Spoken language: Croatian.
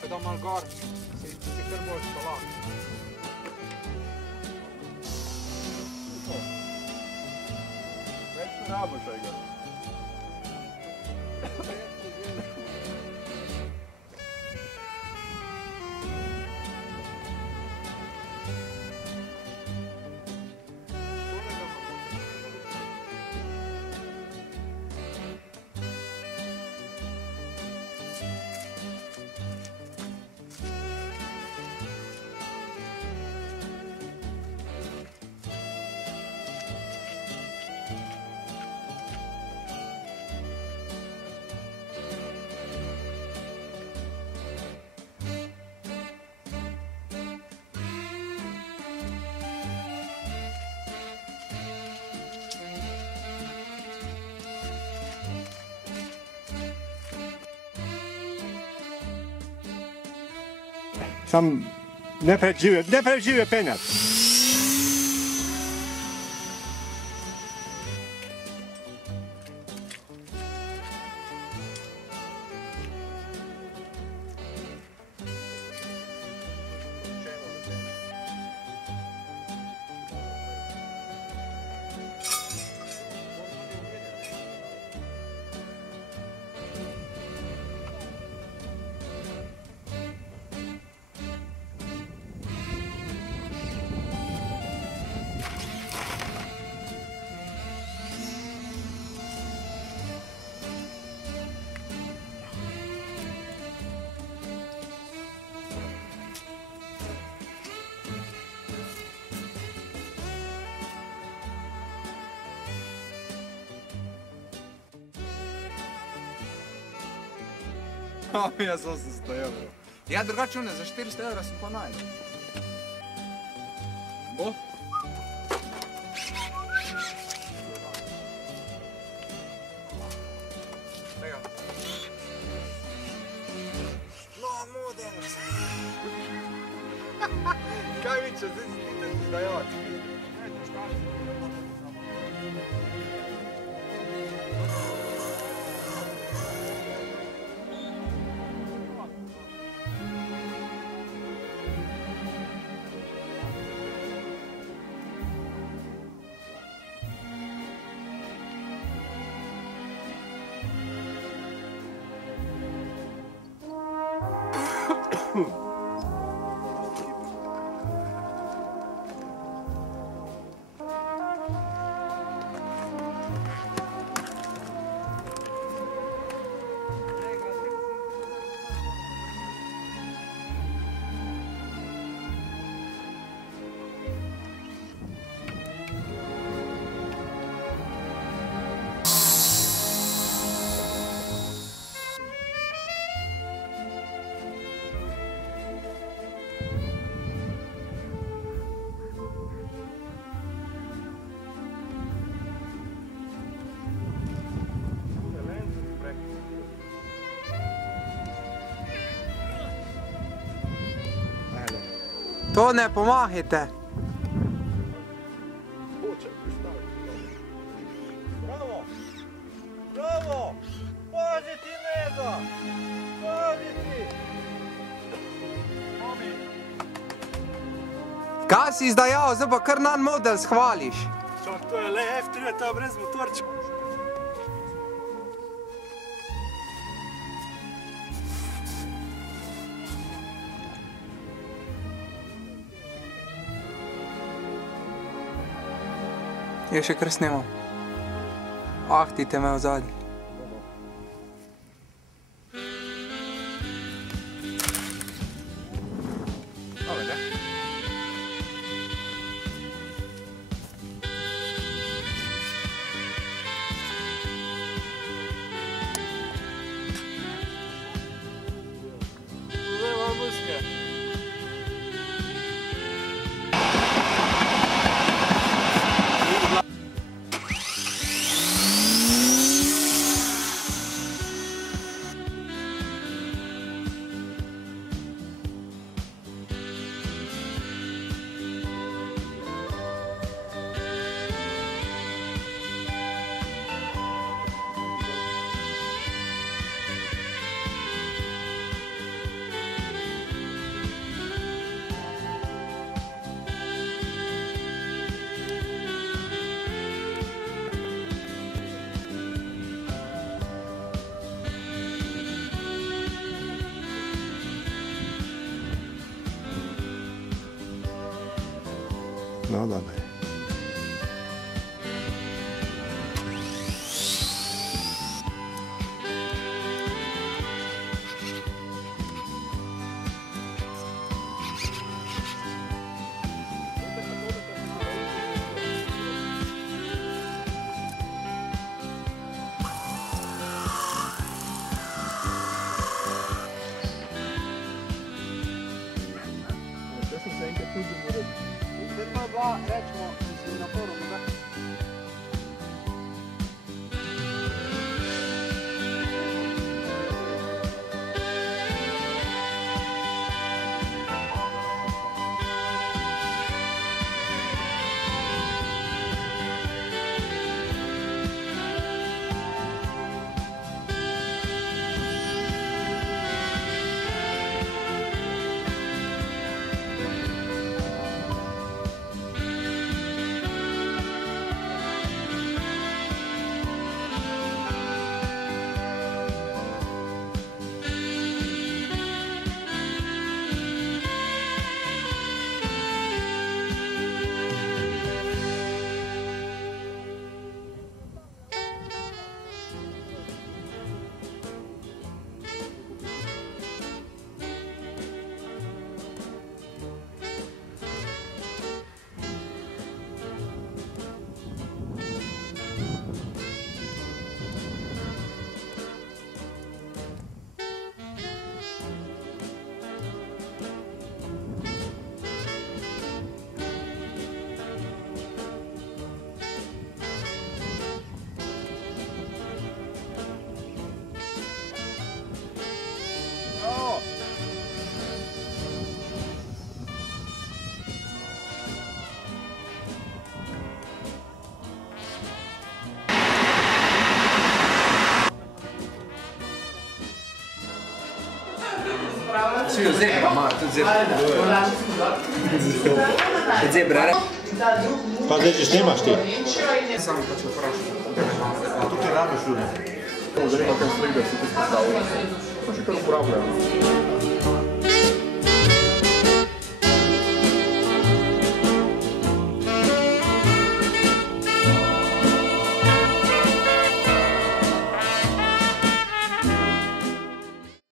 pe dam mal gor, si kar boš pa Več ne rabo tega. Sam ne prežive penjat. Ja sam 800 euro. Ja drugače one, za 400 eura sam pa najdel. Bo? Tega. No, model! Kaj mi će, zdaj si ti zdajavac. To ne pomahajte. Bravo! Bravo! Pazi ti njega! Pazi ti! Kaj si izdajal, zdaj pa kar nan model shvališ? Čak, to je le F3, ta brez motorčka. Je še kar snemal. Ah, ti te me v zadnji. No, dobro. To je bila, rečemo, na forumu, da? Svi zebra, ima tudi zebra. Še zebra, re? Pa zdaj, če snimaš ti? Samo pa če vprašam. A tukaj rabiš ljudi? Zanima, kaj slika si ti postavil. Pa še kar uporabljajo.